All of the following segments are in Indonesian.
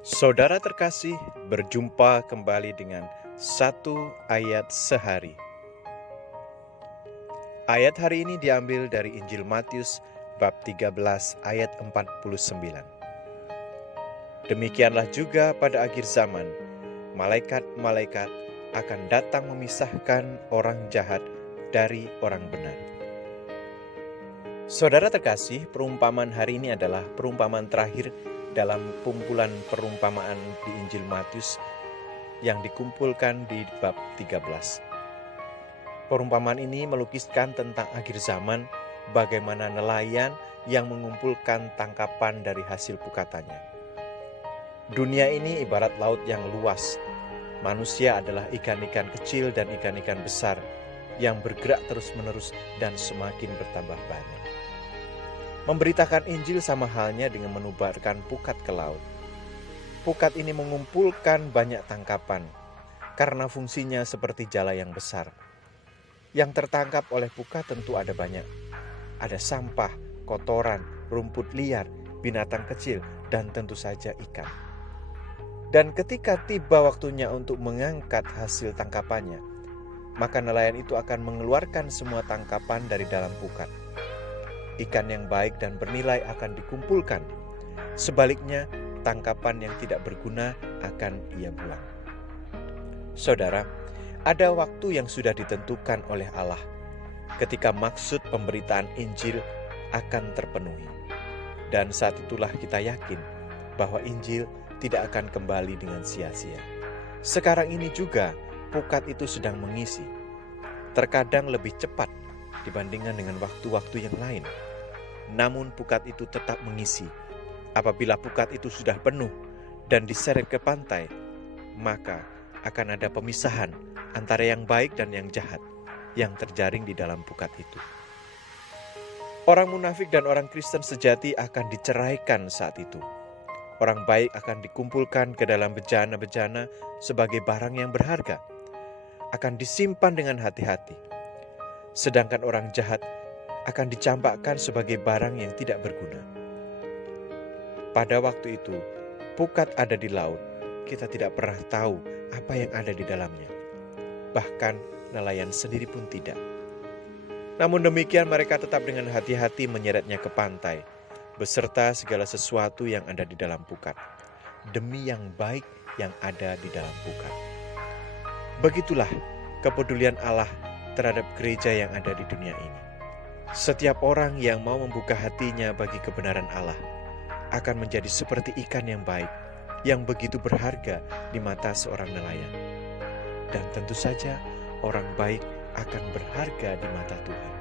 Saudara terkasih, berjumpa kembali dengan satu ayat sehari. Ayat hari ini diambil dari Injil Matius bab 13 ayat 49. Demikianlah juga pada akhir zaman, malaikat-malaikat akan datang memisahkan orang jahat dari orang benar. Saudara terkasih, perumpamaan hari ini adalah perumpamaan terakhir dalam kumpulan perumpamaan di Injil Matius yang dikumpulkan di bab 13. Perumpamaan ini melukiskan tentang akhir zaman, bagaimana nelayan yang mengumpulkan tangkapan dari hasil pukatannya. Dunia ini ibarat laut yang luas. Manusia adalah ikan-ikan kecil dan ikan-ikan besar yang bergerak terus-menerus dan semakin bertambah banyak. Memberitakan Injil sama halnya dengan menubarkan pukat ke laut. Pukat ini mengumpulkan banyak tangkapan karena fungsinya seperti jala yang besar. Yang tertangkap oleh pukat tentu ada banyak. Ada sampah, kotoran, rumput liar, binatang kecil, dan tentu saja ikan. Dan ketika tiba waktunya untuk mengangkat hasil tangkapannya, maka nelayan itu akan mengeluarkan semua tangkapan dari dalam pukat. Ikan yang baik dan bernilai akan dikumpulkan. Sebaliknya, tangkapan yang tidak berguna akan ia buang. Saudara, ada waktu yang sudah ditentukan oleh Allah ketika maksud pemberitaan Injil akan terpenuhi. Dan saat itulah kita yakin bahwa Injil tidak akan kembali dengan sia-sia. Sekarang ini juga pukat itu sedang mengisi. Terkadang lebih cepat dibandingkan dengan waktu-waktu yang lain. Namun pukat itu tetap mengisi. Apabila pukat itu sudah penuh dan diseret ke pantai, maka akan ada pemisahan antara yang baik dan yang jahat yang terjaring di dalam pukat itu. Orang munafik dan orang Kristen sejati akan diceraikan saat itu. Orang baik akan dikumpulkan ke dalam bejana-bejana sebagai barang yang berharga, akan disimpan dengan hati-hati. Sedangkan orang jahat akan dicampakkan sebagai barang yang tidak berguna. Pada waktu itu, pukat ada di laut, kita tidak pernah tahu apa yang ada di dalamnya. Bahkan nelayan sendiri pun tidak. Namun demikian mereka tetap dengan hati-hati menyeretnya ke pantai, beserta segala sesuatu yang ada di dalam pukat, demi yang baik yang ada di dalam pukat. Begitulah kepedulian Allah terhadap gereja yang ada di dunia ini. Setiap orang yang mau membuka hatinya bagi kebenaran Allah akan menjadi seperti ikan yang baik, yang begitu berharga di mata seorang nelayan. Dan tentu saja orang baik akan berharga di mata Tuhan.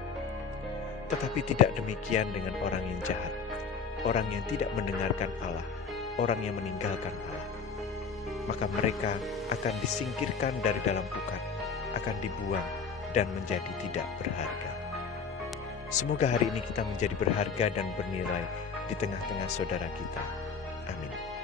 Tetapi tidak demikian dengan orang yang jahat, orang yang tidak mendengarkan Allah, orang yang meninggalkan Allah. Maka mereka akan disingkirkan dari dalam pukat, akan dibuang dan menjadi tidak berharga. Semoga hari ini kita menjadi berharga dan bernilai di tengah-tengah saudara kita. Amin.